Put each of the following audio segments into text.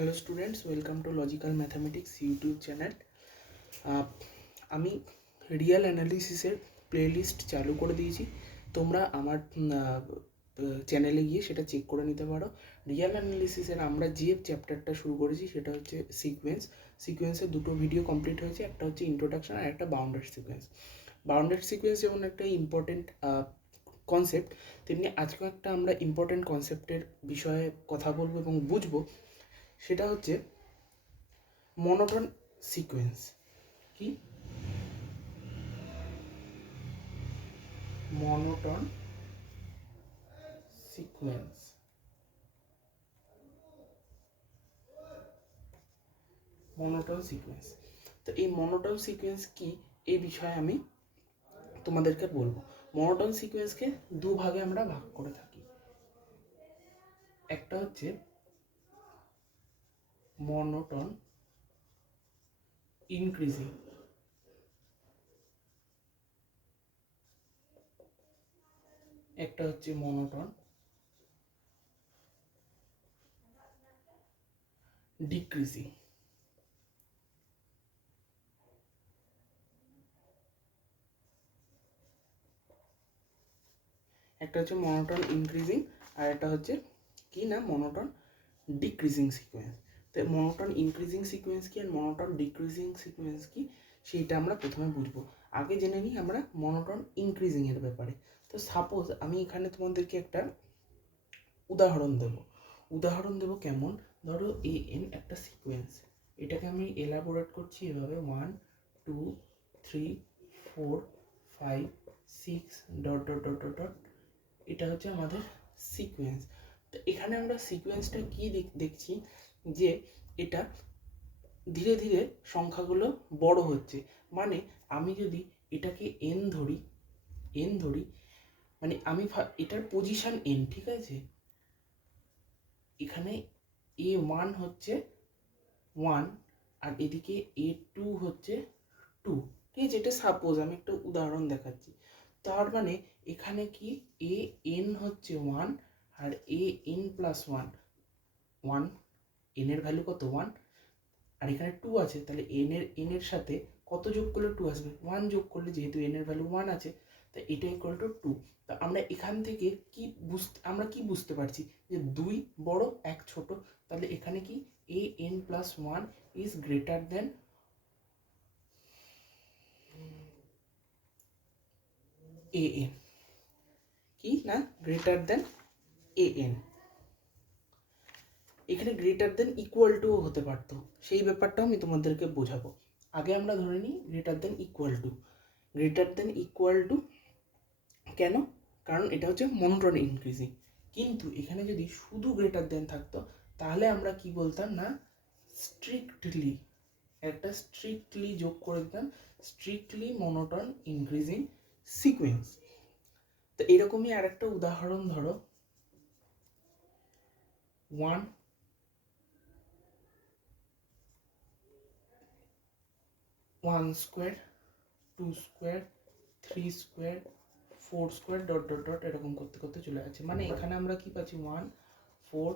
Hello students, welcome to logical mathematics YouTube channel. আমি real অ্যানালিসিসের playlist চালু করে দিয়েছি। তোমরা আমার চ্যানেলে গিয়ে সেটা চেক করে নিতে পারো। রিয়েল অ্যানালিসিসের আমরা যে চ্যাপ্টারটা শুরু করেছি সেটা হচ্ছে সিকোয়েন্সের দুটো ভিডিও কমপ্লিট হয়েছে। একটা হচ্ছে ইন্ট্রোডাকশন আর একটা বাউন্ডারি সিকোয়েন্স। বাউন্ডারি সিকোয়েন্স যেমন একটা ইম্পর্টেন্ট কনসেপ্ট, তেমনি আজকেও একটা আমরা ইম্পর্টেন্ট কনসেপ্টের বিষয়ে কথা বলবো এবং বুঝবো। সেটা হচ্ছে মনোটন সিকোয়েন্স। কি মনোটন সিকোয়েন্স? মনোটন সিকোয়েন্স, তো এই মনোটন সিকোয়েন্স কি এই বিষয়ে আমি তোমাদেরকে বলবো। মনোটন সিকোয়েন্সকে দুভাগে আমরা ভাগ করে থাকি। একটা হচ্ছে মনোটন ইনক্রিজিং, একটা হচ্ছে মনোটন ডিক্রিজিং। একটা হচ্ছে মনোটন ইনক্রিজিং আর একটা হচ্ছে কি না মনোটন ডিক্রিজিং সিকোয়েন্স। তো মনোটন ইনক্রিজিং সিকোয়েন্স কি আর মনোটন ডিক্রিজিং সিকোয়েন্স কি সেইটা আমরা প্রথমে বুঝবো। আগে জেনে নিই আমরা মনোটন ইনক্রিজিং এর ব্যাপারে। তো সাপোজ আমি এখানে তোমাদেরকে একটা উদাহরণ দেব কেমন, ধরো এ এন একটা সিকোয়েন্স, এটাকে আমি এলাবোরেট করছি এভাবে 1 2 3 4 5 6 dot dot dot dot dot. এটা হচ্ছে আমাদের সিকোয়েন্স। তো এখানে আমরা সিকোয়েন্সটা কি দেখছি যে এটা ধীরে ধীরে সংখ্যাগুলো বড় হচ্ছে। মানে আমি যদি এটাকে এন ধরি মানে আমি এটার পজিশন এন, ঠিক আছে? এখানে A1 হচ্ছে 1 আর এদিকে A2 হচ্ছে 2, ঠিক আছে? এটা সাপোজ আমি একটা উদাহরণ দেখাচ্ছি। তার মানে এখানে কি an হচ্ছে 1 আর an প্লাস 1 1, n এর ভ্যালু কত 1 আর এখানে 2 আছে, তাহলে n এর সাথে কত যোগ করলে 2 আসবে? 1 যোগ করলে, যেহেতু n এর ভ্যালু 1 আছে তাই এটা ইকুয়াল টু 2। তো আমরা এখান থেকে কি বুঝতে পারছি যে 2 বড় 1 ছোট। তাহলে এখানে কি an plus 1 is greater then an, কি না গ্রেটার দেন an। এখানে গ্রেটার দেন ইকুয়াল টু হতে পারতো, সেই ব্যাপারটাও আমি তোমাদেরকে বোঝাবো। আগে আমরা ধরে নিই গ্রেটার দেন ইকুয়াল টু। কেন? কারণ এটা হচ্ছে মনোটন ইনক্রিজিং। কিন্তু এখানে যদি শুধু গ্রেটার দেন থাকতো তাহলে আমরা কি বলতাম না স্ট্রিক্টলি যোগ করে দিতাম, স্ট্রিক্টলি মনোটন ইনক্রিজিং সিকোয়েন্স। তো এরকমই আরেকটা উদাহরণ ধরো 1 square 2 square 3 square 4 square dot dot dot এরকম করতে করতে চলে যাচ্ছে। মানে এখানে আমরা কি পাচ্ছি 1 4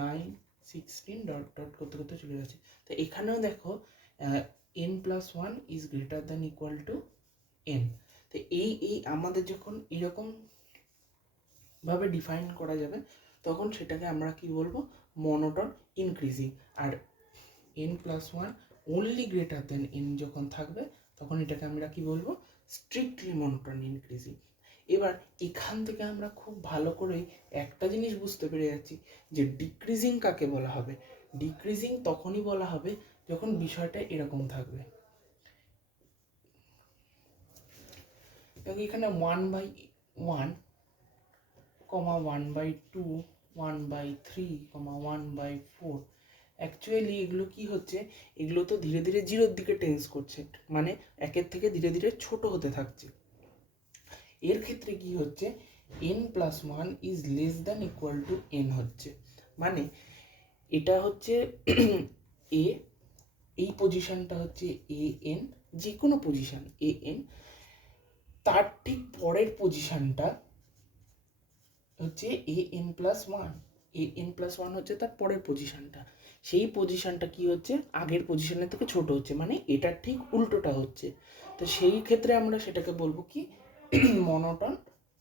9 16 ডট ডট করতে করতে চলে যাচ্ছে। তো এখানেও দেখো n plus 1 is greater than equal to n। তো এই আমাদের যখন এরকম ভাবে ডিফাইন করা যাবে তখন সেটাকে আমরা কি বলবো মনোটন ইনক্রিজিং। আর n plus 1 only greater than n যখন থাকবে তখন এটাকে আমরা কি বলবো স্ট্রিক্টলি মনোটন ইনক্রিজিং। এবার এখান থেকে আমরা খুব ভালো করে একটা জিনিস বুঝতে পেরে যাচ্ছি যে ডিক্রিজিং কাকে বলা হবে। ডিক্রিজিং তখনই বলা হবে যখন বিষয়টা এরকম থাকবে। এখানে 1/1, 1/2, 1/3, 1/4। অ্যাকচুয়ালি এগুলো কি হচ্ছে, এগুলো তো ধীরে ধীরে জিরোর দিকে টেন্স করছে, মানে একের থেকে ধীরে ধীরে ছোট হতে থাকছে। এর ক্ষেত্রে কি হচ্ছে n plus 1 is less than equal to n হচ্ছে। মানে এটা হচ্ছে এ, এই পজিশনটা হচ্ছে an, যে কোনো পজিশন an, তার ঠিক পরের পজিশনটা হচ্ছে an প্লাস 1 হচ্ছে তার পরের পজিশনটা। সেই পজিশনটা কি হচ্ছে, আগের পজিশনের থেকে ছোট হচ্ছে, মানে এটার ঠিক উল্টোটা হচ্ছে। তো সেই ক্ষেত্রে আমরা সেটাকে বলবো কি মনোটন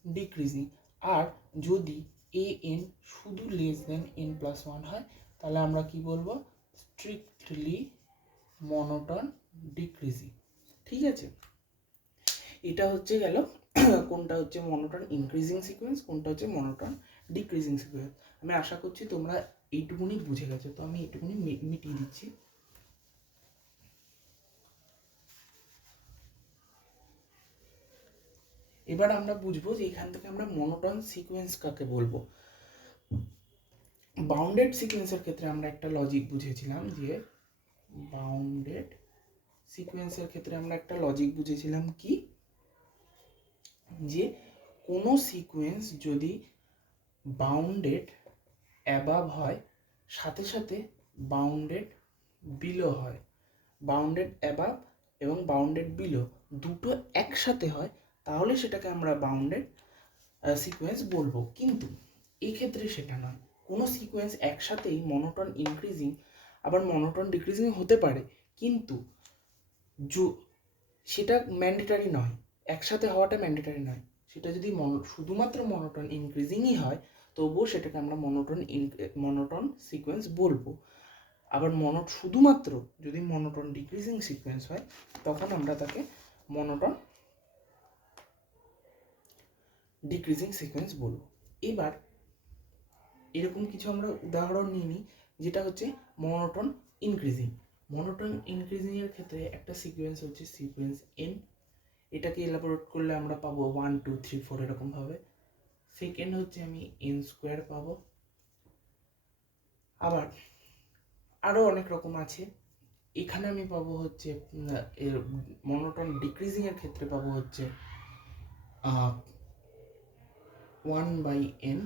ডিক্রিজিং। আর যদি এ এন শুধু less than n plus one হয় তাহলে আমরা কি বলবো, স্ট্রিক্টলি মনোটন ডিক্রিজিং। ঠিক আছে, এটা হচ্ছে গেল কোনটা হচ্ছে মনোটন ইনক্রিজিং সিকোয়েন্স, কোনটা হচ্ছে মনোটন ডিক্রিজিং সিকোয়েন্স। আমি আশা করছি তোমরা এইটুকুনি বুঝে গেছো। তো আমি এইটুকুনি মিটিয়ে দিচ্ছি। এবার আমরা বুঝবো যে এখান থেকে আমরা মনোটন সিকোয়েন্স কাকে বলবো। বাউন্ডেড সিকোয়েন্সের ক্ষেত্রে আমরা একটা লজিক বুঝেছিলাম যে বাউন্ডেড সিকোয়েন্সের ক্ষেত্রে আমরা একটা লজিক বুঝেছিলাম কি, যে কোনো সিকোয়েন্স যদি বাউন্ডেড অ্যাবাভ হয় সাথে সাথে বাউন্ডেড বিলো হয়, বাউন্ডেড অ্যাবাভ এবং বাউন্ডেড বিলো দুটো একসাথে হয় তাহলে সেটাকে আমরা বাউন্ডেড সিকোয়েন্স বলবো। কিন্তু এই ক্ষেত্রে সেটা নয়, কোনো সিকোয়েন্স একসাথেই মনোটন ইনক্রিজিং আবার মনোটন ডিক্রিজিং হতে পারে, কিন্তু সেটা ম্যান্ডেটারি নয়, একসাথে হওয়াটা ম্যান্ডেটারি নয়। সেটা যদি শুধুমাত্র মনোটন ইনক্রিজিংই হয় তবুও সেটাকে আমরা মনোটন সিকোয়েন্স বলবো। আবার শুধুমাত্র যদি মনোটন ডিক্রিজিং সিকোয়েন্স হয় তখন আমরা তাকে মনোটন ডিক্রিজিং সিকোয়েন্স বলবো। এবার এরকম কিছু আমরা উদাহরণ নিয়ে নিই, যেটা হচ্ছে মনোটন ইনক্রিজিং। মনোটন ইনক্রিজিং এর ক্ষেত্রে একটা সিকোয়েন্স হচ্ছে সিকোয়েন্স এন, এটাকে এলাবোরেট করলে আমরা পাবো 1 2 3 4 এরকম ভাবে। সেকেন্ড হচ্ছে আমি এন স্কোয়ার পাবো। আবার আরো অনেক রকম আছে। এখানে আমি পাবো হচ্ছে এর মনোটন ডিক্রিজিং এর ক্ষেত্রে পাবো হচ্ছে 1/n,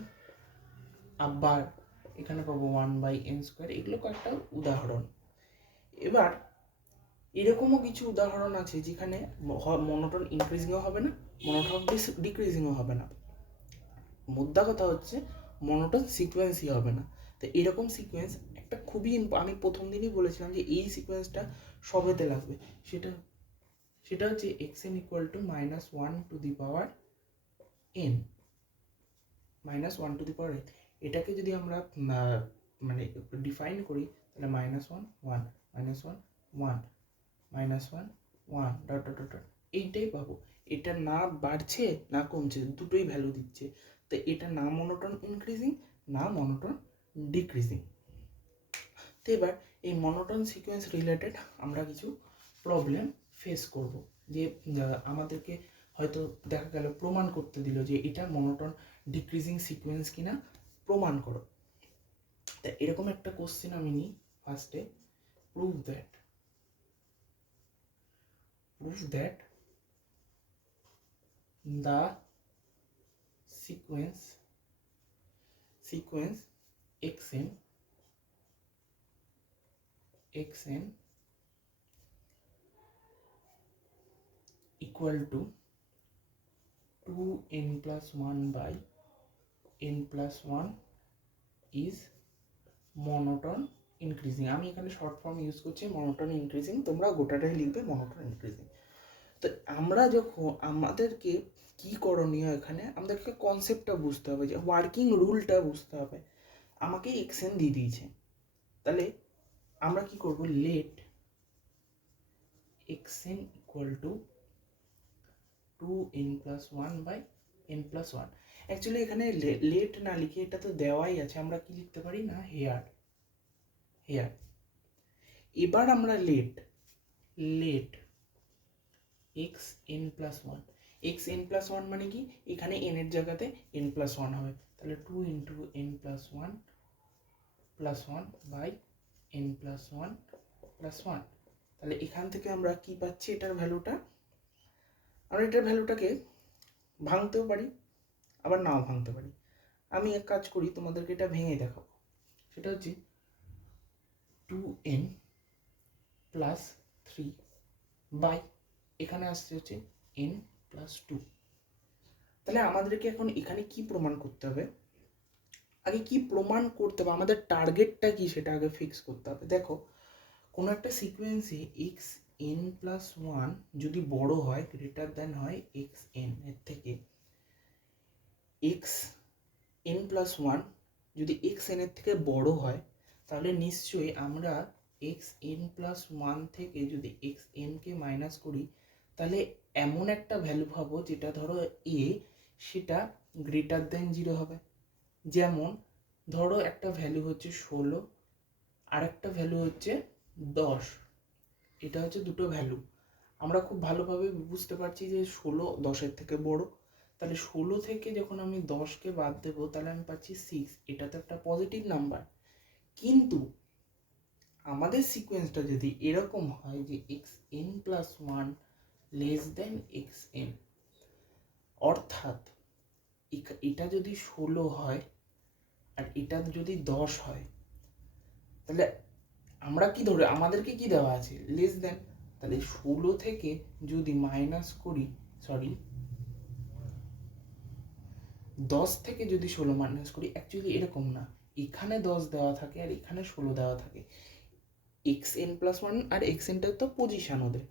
আবার এখানে পাবো 1/n স্কোয়ার। এগুলো কয়েকটা উদাহরণ। এবার এরকমও কিছু উদাহরণ আছে যেখানে মনোটন ইনক্রিজিংও হবে না, মনোটন ডিক্রিজিংও হবে না, মুদ্রা কথা হচ্ছে মনোটন সিকোয়েন্সই হবে না। তো এরকম সিকোয়েন্স একটা খুবই, আমি প্রথম দিনই বলেছিলাম যে এই সিকোয়েন্সটা সবেতে লাগবে, সেটা হচ্ছে xn equal to -1 two the power n, -1 two the power n। এটাকে যদি আমরা মানে ডিফাইন করি তাহলে -1 1 -1 1 -1 1 ডট ডট ডট এইটাই পাবো। এটা না বাড়ছে না কমছে, দুটোই ভ্যালু দিচ্ছে। তো এটা না মনোটন ইনক্রিজিং না মনোটন ডিক্রিজিং। তো এবার এই মনোটন সিকোয়েন্স রিলেটেড আমরা কিছু প্রবলেম ফেস করব, যে আমাদেরকে হয়তো দেখা গেল প্রমাণ করতে দিল যে এটা মনোটন ডিক্রিজিং সিকোয়েন্স কিনা প্রমাণ করো। তা এরকম একটা কোশ্চেন আমি নিই ফার্স্টে, prove that the sequence xn equal to 2n plus 1 by n plus 1 is monotone increasing। আমি এখানে শর্ট ফর্ম ইউজ করছি মনোটন ইনক্রিজিং, তোমরা গোটাটাই লিখবে মনোটন ইনক্রিজিং। তো আমরা যখন আমাদেরকে কি করণীয়, এখানে আমাদেরকে কনসেপ্টটা বুঝতে হবে, যে ওয়ার্কিং রুলটা বুঝতে হবে। আমাকে xn দিয়ে দিয়েছে, তাহলে আমরা কি করব, late xn equal to 2n plus 1 by n plus 1। Actually এখানে লেট না লিখে এটা তো দেওয়াই আছে, আমরা কি লিখতে পারি না, হেয়ার। এবার আমরা late xn plus 1, xn plus 1 মানে কি, এখানে n এর জায়গাতে n plus 1 হবে, তাহলে 2 into n plus 1 by n plus 1 plus 1। তাহলে এখান থেকে আমরা কি পাচ্ছি, এটার ভ্যালুটা, আমরা এটার ভ্যালুটাকে ভাঙতেও পারি আবার নাও ভাঙতে পারি। আমি এক কাজ করি, তোমাদেরকে এটা ভেঙে দেখাবো। সেটা হচ্ছে 2n plus 3 বাই এখানে আসছে হচ্ছে n plus 2। তাহলে আমাদেরকে এখন এখানে কি প্রমাণ করতে হবে, আগে কি প্রমাণ করতে হবে, আমাদের টার্গেটটা কি সেটা আগে ফিক্স করতে হবে। দেখো কোনো একটা সিকোয়েন্সে এক্স এন প্লাস ওয়ান যদি বড় হয়, গ্রেটার দ্যান হয় এক্স এন এর থেকে, এক্স এন প্লাস ওয়ান যদি এক্স এন এর থেকে বড় হয়, তাহলে নিশ্চয়ই আমরা এক্স এন প্লাস ওয়ান থেকে যদি এক্স এনকে মাইনাস করি, তাহলে এমন একটা ভ্যালু পাবো যেটা ধরো এ, সেটা গ্রেটার দ্যান জিরো হবে। যেমন ধরো একটা ভ্যালু হচ্ছে 16, আর একটা ভ্যালু হচ্ছে 10, এটা হচ্ছে দুটো ভ্যালু। আমরা খুব ভালোভাবে বুঝতে পারছি যে 16 10-এর থেকে বড়, তাহলে 16 থেকে যখন আমি 10কে বাদ দেবো তাহলে আমি পাচ্ছি 6, এটা তো একটা পজিটিভ নাম্বার। কিন্তু আমাদের সিকোয়েন্সটা যদি এরকম হয় যে x n plus one less than x N, অর্থাৎ এটা যদি 16 হয় আর এটা যদি 10 হয়, তাহলে আমরা কি ধরে, আমাদেরকে কি দেওয়া আছে, লেস দেন। তাহলে 16 থেকে যদি মাইনাস করি, সরি 10 থেকে যদি 16 মাইনাস করি, অ্যাকচুয়ালি এরকম না, এখানে 10 দেওয়া থাকে আর এখানে 16 দেওয়া থাকে। এক্স এন প্লাস ওয়ান আর এক্স এনটা তো পজিশন ওদের,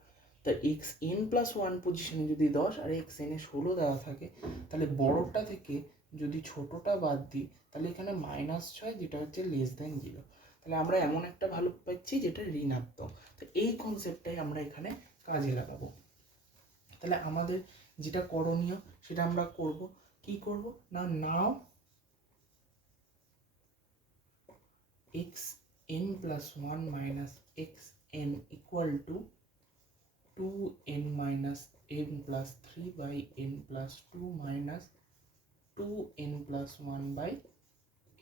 তা এক্স এন প্লাস ওয়ান পজিশনে যদি 10 আর এক্স এনে 16 দেওয়া থাকে, তাহলে বড়টা থেকে যদি ছোটটা বাদ দিই, তাহলে এখানে -6 যেটা হচ্ছে লেস দেন জিরো। তাহলে আমরা এমন একটা ভালো পাচ্ছি যেটা ঋণাত্মক। তো এই কনসেপ্টটাই আমরা এখানে কাজে লাগাবো। তাহলে আমাদের যেটা করণীয় সেটা আমরা করব। কি করব না, now x n plus one minus x n equal to 2n minus n plus 3 by n plus 2 minus 2n plus 1 by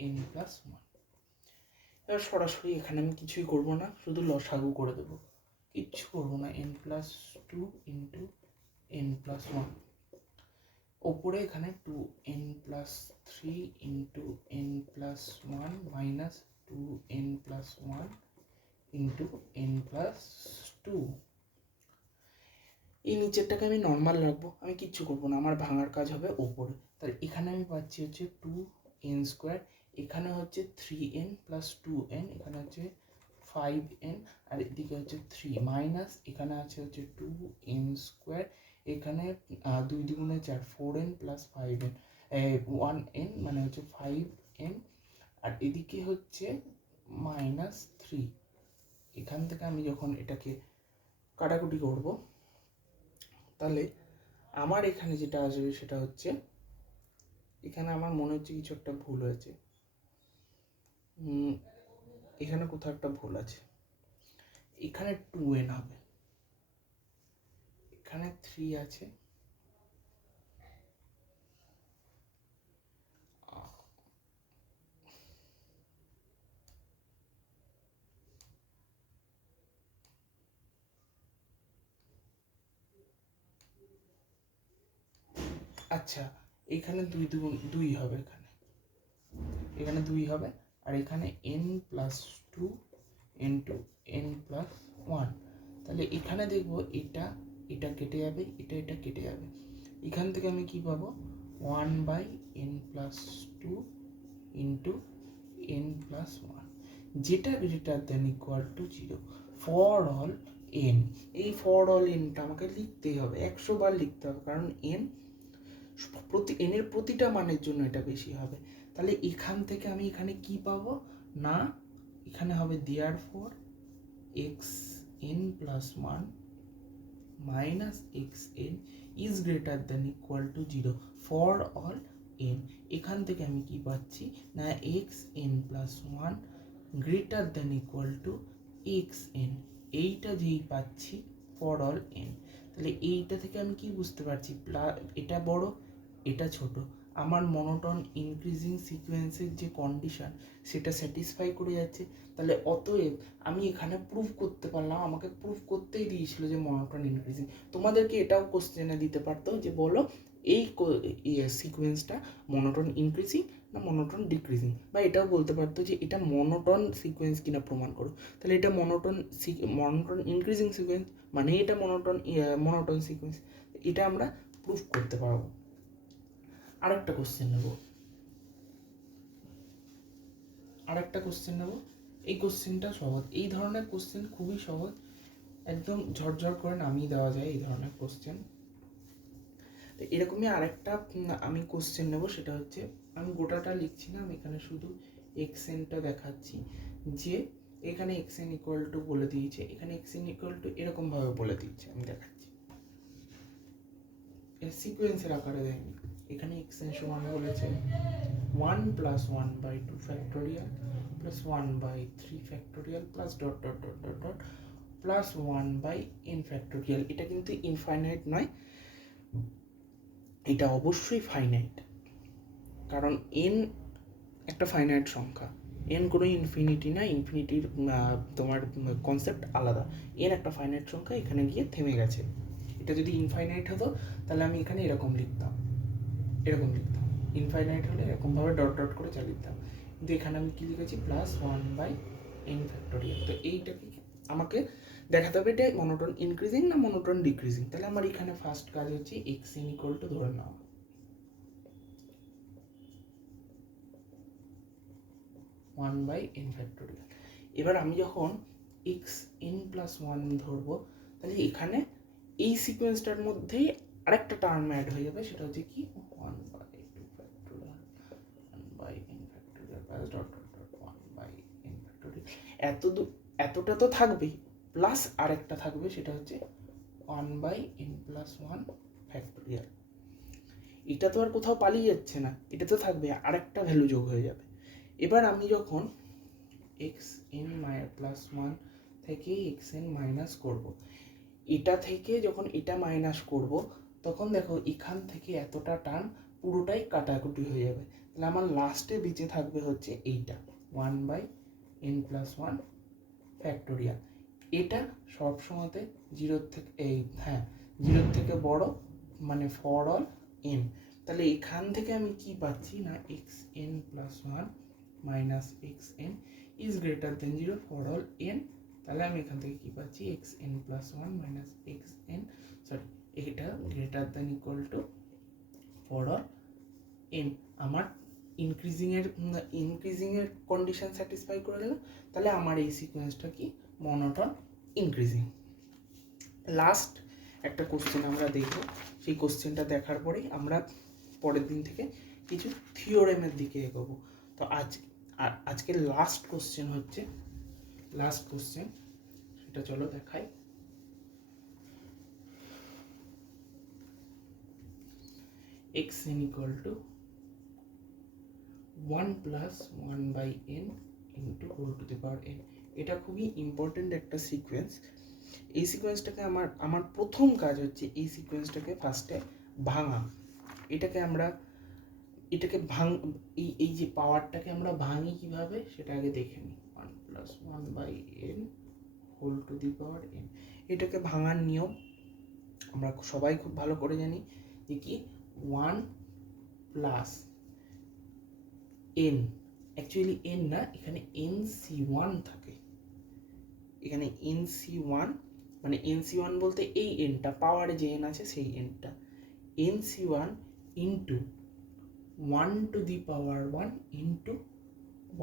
n plus 1। এবার সরাসরি এখানে আমি কিছুই করব না, শুধু লসাগু করে দেব, কিচ্ছু করব না। n plus 2 into n plus 1, ওপরে এখানে 2n plus 3 into n plus 1 minus 2n plus 1 into n plus 2। এই নিচেরটাকে আমি নর্মাল রাখবো, আমি কিচ্ছু করবো না, আমার ভাঙার কাজ হবে ওপরে। তাহলে এখানে আমি পাচ্ছি হচ্ছে 2n², এখানে হচ্ছে 3n প্লাস 2n, এখানে হচ্ছে 5n, আর এদিকে হচ্ছে 3 মাইনাস এখানে আছে হচ্ছে 2n², এখানে 2 2 4 4n প্লাস 5n 1n মানে হচ্ছে 5n, আর এদিকে হচ্ছে -3। এখান থেকে আমি যখন এটাকে কাটাকুটি করব, তাহলে আমার এখানে যেটা আসবে সেটা হচ্ছে, এখানে আমার মনে হচ্ছে কিছু একটা ভুল হয়েছে, এখানে কোথাও একটা ভুল আছে, এখানে 2n হবে, এখানে 3 আছে, আচ্ছা এখানে 2 হবে, এখানে 2 হবে, আর এখানে n plus 2 into n plus 1। তাহলে এখানে দেখবো এটা এটা কেটে যাবে, এটা কেটে যাবে, এখান থেকে আমি কি পাবো, 1/n plus 2 into n plus 1, যেটা greater than equal to 0 for all n। এই ফর অল nটা আমাকে লিখতেই হবে, 100 বার লিখতে হবে, কারণ n n এর প্রতিটা মানের জন্য এটা বেশি হবে। তাহলে এখান থেকে আমি এখানে কি পাবো না, এখানে হবে therefore x n plus 1 minus x n is greater than equal to 0 for all n. এখান থেকে আমি কি পাচ্ছি না, x n plus 1 greater than equal to x n, এইটা যেই পাচ্ছি ফর অল এন। তাহলে এইটা থেকে আমি কি বুঝতে পারছি, এটা বড় এটা ছোট, আমার মনোটন ইনক্রিজিং সিকোয়েন্সের যে কন্ডিশন সেটা স্যাটিসফাই করে যাচ্ছে। তাহলে অতএব আমি এখানে প্রুভ করতে পারলাম, আমাকে প্রুভ করতেই দিয়েছিল যে মনোটন ইনক্রিজিং। তোমাদেরকে এটাও কোশ্চেনে দিতে পারতো যে বলো এই সিকোয়েন্সটা মনোটন ইনক্রিজিং না মনোটন ডিক্রিজিং, বা এটাও বলতে পারতো যে এটা মনোটন সিকোয়েন্স কিনা প্রমাণ করো। তাহলে এটা মনোটন ইনক্রিজিং সিকোয়েন্স, মানে এটা মনোটন সিকোয়েন্স, এটা আমরা প্রুভ করতে পারবো। আরেকটা কোশ্চেন নেব, আর একটা কোশ্চেন নেব। এই কোশ্চেনটা সহজ, এই ধরনের কোশ্চেন খুবই সহজ, একদম ঝরঝর করে নামিয়ে দেওয়া যায় এই ধরনের কোশ্চেন। তো এরকমই আরেকটা আমি কোশ্চেন নেব, সেটা হচ্ছে আমি গোটাটা লিখছি না, আমি এখানে শুধু এক্সএনটা দেখাচ্ছি, যে এখানে এক্সএন ইকুয়াল টু বলে দিয়েছে, এখানে এক্সএন ইকুয়াল টু এরকমভাবে বলে দিয়েছে, আমি দেখাচ্ছি, এর সিকোয়েন্সের আকারে দেয়নি। এখানে এক্সএন সমান বলেছে 1 plus 1/2 factorial plus 1/3 factorial plus dot dot dot dot dot plus 1/n factorial. এটা কিন্তু ইনফাইনাইট নয়, এটা অবশ্যই ফাইনাইট, কারণ n একটা ফাইনাইট সংখ্যা, n কোনো ইনফিনিটি না, ইনফিনিটির তোমার কনসেপ্ট আলাদা, n একটা ফাইনাইট সংখ্যা, এখানে গিয়ে থেমে গেছে। এটা যদি ইনফাইনাইট হতো তাহলে আমি এখানে এরকম লিখতাম, ইনফাইনাইট হলে এরকমভাবে ডট ডট করে চালিয়ে দিতাম, কিন্তু এখানে আমি কি লিখেছি প্লাস 1/n ফ্যাক্টোরিয়াল। তো এইটাকে আমাকে দেখাতে হবে এটা মনোটোন ইনক্রিজিং না মনোটোন ডিক্রিজিং। তাহলে আমার এখানে ফার্স্ট কাজ হচ্ছে এক্স ইন ইকুয়াল টু ধরে নেওয়া 1/n ফ্যাক্টোরিয়াল। এবার আমি যখন এক্স এন প্লাস 1 ধরবো, তাহলে এখানে এই সিকোয়েন্সটার মধ্যেই আরেকটা টার্ম অ্যাড হয়ে যাবে, সেটা হচ্ছে কি 1/2 factorial 1/n factorial plus dot dot dot 1/n factorial. এতটা তো থাকবেই, প্লাস আরেকটা থাকবে, সেটা হচ্ছে 1/n প্লাস 1 ফ্যাক্টোরিয়াল। এটা তো আর কোথাও পালিয়ে যাচ্ছে না, এটা তো থাকবে, আরেকটা ভ্যালু যোগ হয়ে যাবে। এবার আমি যখন এক্স এন প্লাস 1 থেকে এক্স এন মাইনাস করবো, এটা থেকে যখন এটা মাইনাস করব, তখন দেখো এখান থেকে এতটা টার্ম পুরোটাই কাটাকুটি হয়ে যাবে। তাহলে আমার লাস্টে বেঁচে থাকবে হচ্ছে এইটা 1/n প্লাস 1 ফ্যাক্টোরিয়াল। এটা সবসময়তে জিরোর থেকে বড়, মানে ফর অল এন। তাহলে এখান থেকে আমি কি পাচ্ছি না, x n plus 1 minus x n is greater than 0 for all n. তাহলে আমি এখান থেকে কি পাচ্ছি, x n plus 1 minus x n, sorry, এটা greater than equal to for all n. আমার ইনক্রিজিংয়ের কন্ডিশন স্যাটিসফাই করে গেল। তাহলে আমার এই সিকোয়েন্সটা কি মনোটোন ইনক্রিজিং। লাস্ট একটা কোশ্চেন আমরা দেখব, সেই কোশ্চেনটা দেখার পরেই আমরা পরের দিন থেকে কিছু থিওরেমের দিকে এগোবো। তো আজকের লাস্ট কোশ্চেন হচ্ছে, সেটা চলো দেখাই। x n equal to 1 plus 1/n into whole to the power n। এটা খুবই ইম্পর্টেন্ট একটা সিকোয়েন্স। এই সিকোয়েন্সটাকে আমার প্রথম কাজ হচ্ছে এই সিকোয়েন্সটাকে ফার্স্টে ভাঙা। এই যে পাওয়ারটাকে আমরা ভাঙি কিভাবে সেটা আগে দেখে নিই। 1 plus 1/n whole to the power n, এটাকে ভাঙার নিয়ম আমরা সবাই খুব ভালো করে জানি, যে কি 1 প্লাস n, অ্যাকচুয়ালি n না, এখানে nc1 থাকে, এখানে nc1 মানে nc1 বলতে এই nটা, পাওয়ারে যে n আছে সেই nটা, nc1 into 1 to the power 1 into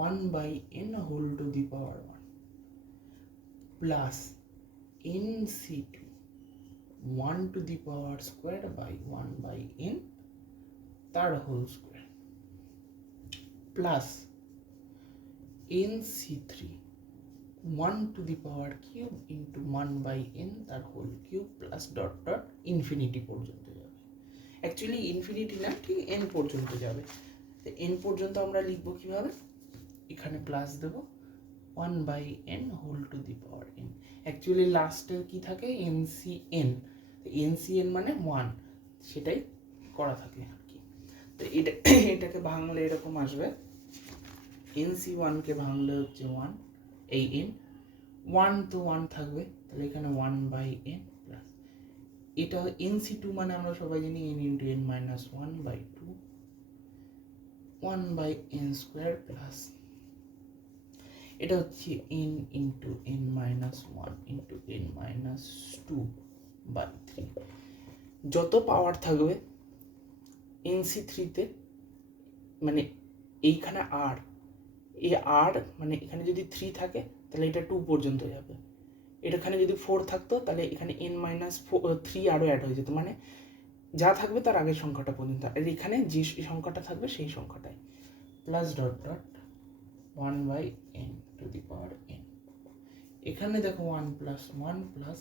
1/n whole to the power 1 plus nc2 1 to the power square by 1/n তার whole square plus nc3 1 to the power cube into 1/n তার whole cube plus dot dot infinity পর্যন্ত যাবে। Actually infinity না, ঠিক n পর্যন্ত যাবে। তো n পর্যন্ত আমরা লিখবো কিভাবে, এখানে প্লাস দেবো 1/n whole to the power n। Actually লাস্টে কি থাকে, ncn, ncn মানে 1, সেটাই করা থাকে আর কি। তো এটাকে ভাঙলে এরকম আসবে, nc1 কে ভাঙলে হচ্ছে 1, এই n 1 তো 1 থাকবে, তাহলে এখানে 1/n প্লাস এটা nc2 মানে আমরা সবাই জানি n into n minus 1/2 1/n square plus এটা হচ্ছে n into n minus 1 into n minus 2/3। যত পাওয়ার থাকবে nc3 তে, মানে এইখানে r, এ আর মানে এখানে যদি 3 থাকে তাহলে এটা 2 পর্যন্ত যাবে, এখানে যদি 4 থাকতো তাহলে এখানে n-3 আরও অ্যাড হয়ে যেত, মানে যা থাকবে তার আগের সংখ্যাটা পর্যন্ত, আর এখানে যে সংখ্যাটা থাকবে সেই সংখ্যাটাই, প্লাস ডট ডট 1/n⁴n। এখানে দেখো 1 প্লাস 1 প্লাস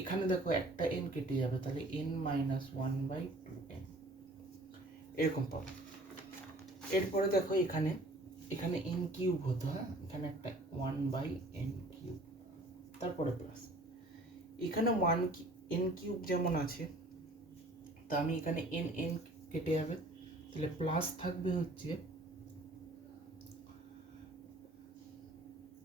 এখানে দেখো একটা n কেটে যাবে, তাহলে n-1/2n এরকম পাবো। এরপরে দেখো এখানে n কিউব হতো, হ্যাঁ এখানে একটা 1/n কিউব, তারপরে প্লাস এখানে n কিউব যেমন আছে, তা আমি এখানে n কেটে যাবে, তাহলে প্লাস থাকবে হচ্ছে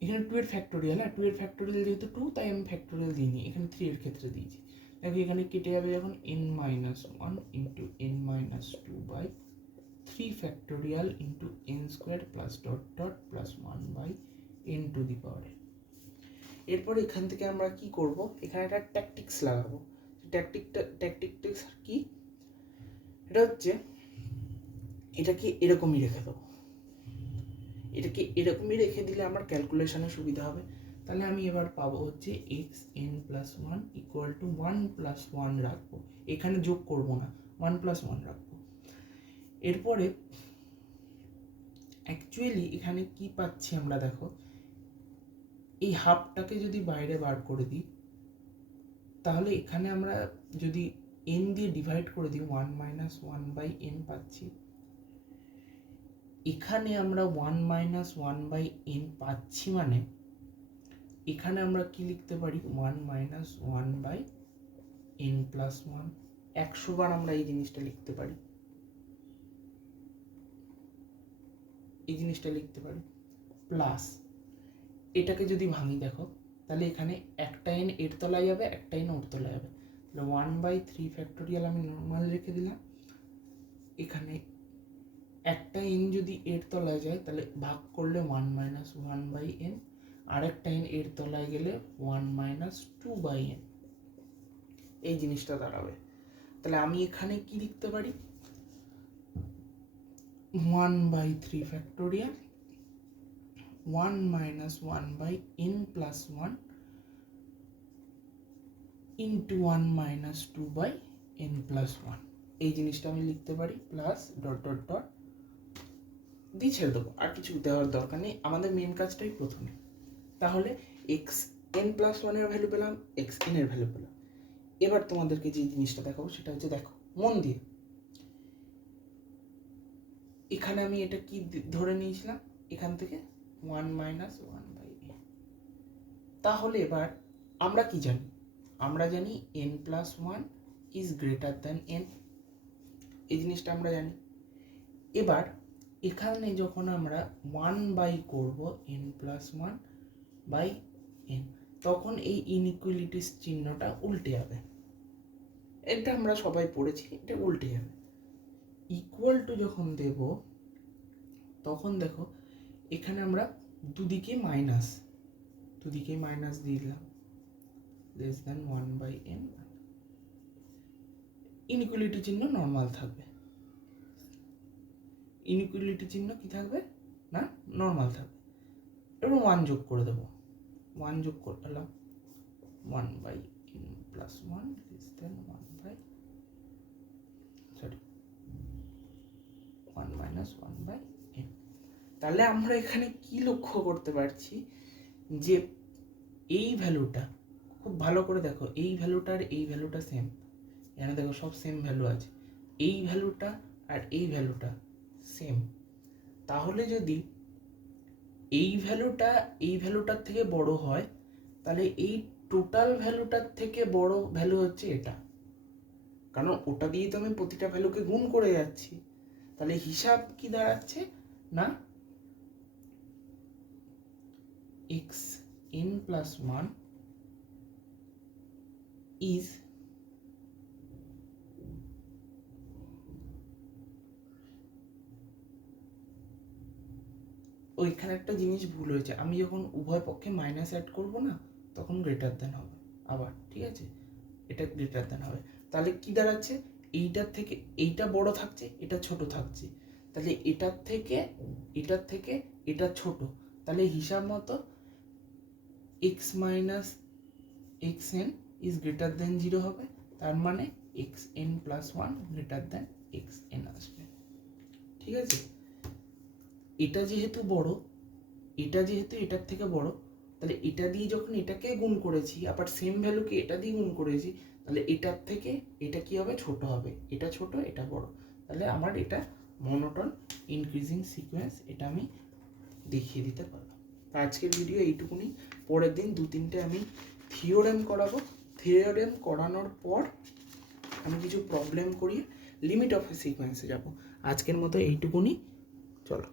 এখানে 2 এর ফ্যাক্টোরিয়াল, হ্যাঁ 2 এর ফ্যাক্টোরিয়াল যেহেতু 2 তাই আমি ফ্যাক্টোরিয়াল দিইনি, এখানে 3 এর ক্ষেত্রে দিয়েছি। দেখো এখানে কেটে যাবে যখন n-1 into n-2/3 factorial into n² plus dot dot plus 1/n⁴। এরপর এখান থেকে আমরা কি করব, এখানে একটা ট্যাকটিক্স লাগাবো। ট্যাকটিক্স কি, এটা হচ্ছে এটাকে এরকমই রেখে দেবো, এটাকে এরকমই রেখে দিলে আমার ক্যালকুলেশনে সুবিধা হবে। তাহলে আমি এবার পাবো হচ্ছে xn+1 ইকুয়াল টু 1+1 রাখবো, এখানে যোগ করব না, 1+1 রাখবো। এরপরে অ্যাকচুয়ালি এখানে কি পাচ্ছি আমরা, দেখো এই হাফটাকে যদি বাইরে বার করে দিই, তাহলে এখানে আমরা যদি n দিয়ে ডিভাইড করে দিই 1-1/n পাচ্ছি, এখানে আমরা 1-1/n পাচ্ছি, মানে এখানে আমরা কি লিখতে পারি 1-1/n+1, 100 বার আমরা এই জিনিসটা লিখতে পারি, প্লাস এটাকে যদি ভাঙি দেখো, তাহলে এখানে একটা n এর তলায় যাবে, একটা n ওর তলায় যাবে, তাহলে 1/3 ফ্যাক্টোরিয়াল আমি নর্মাল রেখে দিলাম, এখানে একটা n যদি এর তলায় যায় তাহলে ভাগ করলে 1-1/n, আর একটা n এর তলায় গেলে 1-2/n, এই জিনিসটা দাঁড়াবে। তাহলে আমি এখানে কি লিখতে পারি 1/3 ফ্যাক্টোরিয়াল 1-1/n+1 ইন্টু 1-2/n+1, এই জিনিসটা আমি লিখতে পারি, প্লাস ডট ডট ডট দিয়ে ছেড়ে দেবো, আর কিছু দেওয়ার দরকার নেই, আমাদের মেন কাজটাই প্রথমে। তাহলে xn+1 এর ভ্যালু পেলাম, xn এর ভ্যালু পেলাম। এবার তোমাদেরকে যে জিনিসটা দেখাবো সেটা হচ্ছে, দেখো মন দিয়ে, এখানে আমি এটা কি ধরে নিয়েছিলাম, এখান থেকে 1-1/n। তাহলে এবার আমরা কি জানি, আমরা জানি n+1 is greater than n, এই জিনিসটা আমরা জানি। এবার এখানে যখন আমরা 1/, করব n+1/n, তখন এই ইনইকুয়ালিটিস চিহ্নটা উল্টে যাবে, এটা আমরা সবাই পড়েছি, এটা উল্টে যাবে। ইকুয়াল টু যখন দেব তখন দেখো এখানে আমরা দুদিকে মাইনাস দিয়ে দিলাম, লেস দ্যান 1/n, ইনইকুয়ালিটি চিহ্ন নর্মাল থাকবে, ইনইকুয়ালিটি চিহ্ন কি থাকবে না নর্মাল থাকবে। এবার 1 যোগ করে দেবো, 1 যোগ করলাম 1/n+1 লেস দ্যান 1-1/n। তাহলে আমরা এখানে কি লক্ষ্য করতে পারছি, যে এই ভ্যালুটা খুব ভালো করে দেখো, এই ভ্যালুটার এই ভ্যালুটা সেম, এখানে দেখো সব সেম ভ্যালু আছে, এই ভ্যালুটা আর এই ভ্যালুটা সেম। তাহলে যদি এই ভ্যালুটার থেকে বড় হয়, তাহলে এই টোটাল ভ্যালুটার থেকে বড় ভ্যালু হচ্ছে এটা, কারণ ওটা দিয়ে তো আমি প্রতিটা ভ্যালুকে গুণ করে যাচ্ছি। তাহলে হিসাব কি দাঁড়াচ্ছে না xn+1 ইজ ওইখানে একটা জিনিস ভুল হয়েছে, আমি যখন উভয় পক্ষে মাইনাস অ্যাড করব না তখন গ্রেটার দেন হবে আবার, ঠিক আছে, এটা গ্রেটার দেন হবে। তাহলে কি দাঁড়াচ্ছে, এইটার থেকে এইটা বড় থাকছে, এটা ছোট থাকছে, তাহলে এটার থেকে এটা ছোট, তাহলে হিসাব মতো x minus x n is greater than 0 হবে, তার মানে এক্স এন প্লাস 1 গ্রেটার দেন এক্স এন আসবে। ঠিক আছে, এটা যেহেতু বড়, এটা যেহেতু এটার থেকে বড়, তাহলে এটা দিয়ে যখন এটাকে গুণ করেছি, আবার সেম ভ্যালুকে এটা দিয়ে গুণ করেছি, তাহলে এটার থেকে এটা কি হবে, ছোট হবে। এটা ছোট, এটা বড়, তাহলে আমার এটা মনোটন ইনক্রিজিং সিকোয়েন্স, এটা আমি দেখিয়ে দিতে পারলাম। আজকের ভিডিও এইটুকুনি। পরের দিন 2-3টে আমি থিওরেম করাবো। থিওরেম করানোর পর আমি কিছু প্রবলেম করিয়ে লিমিট অফ এ সিকোয়েন্সে যাব। আজকের মতো এইটুকুনি, চলো।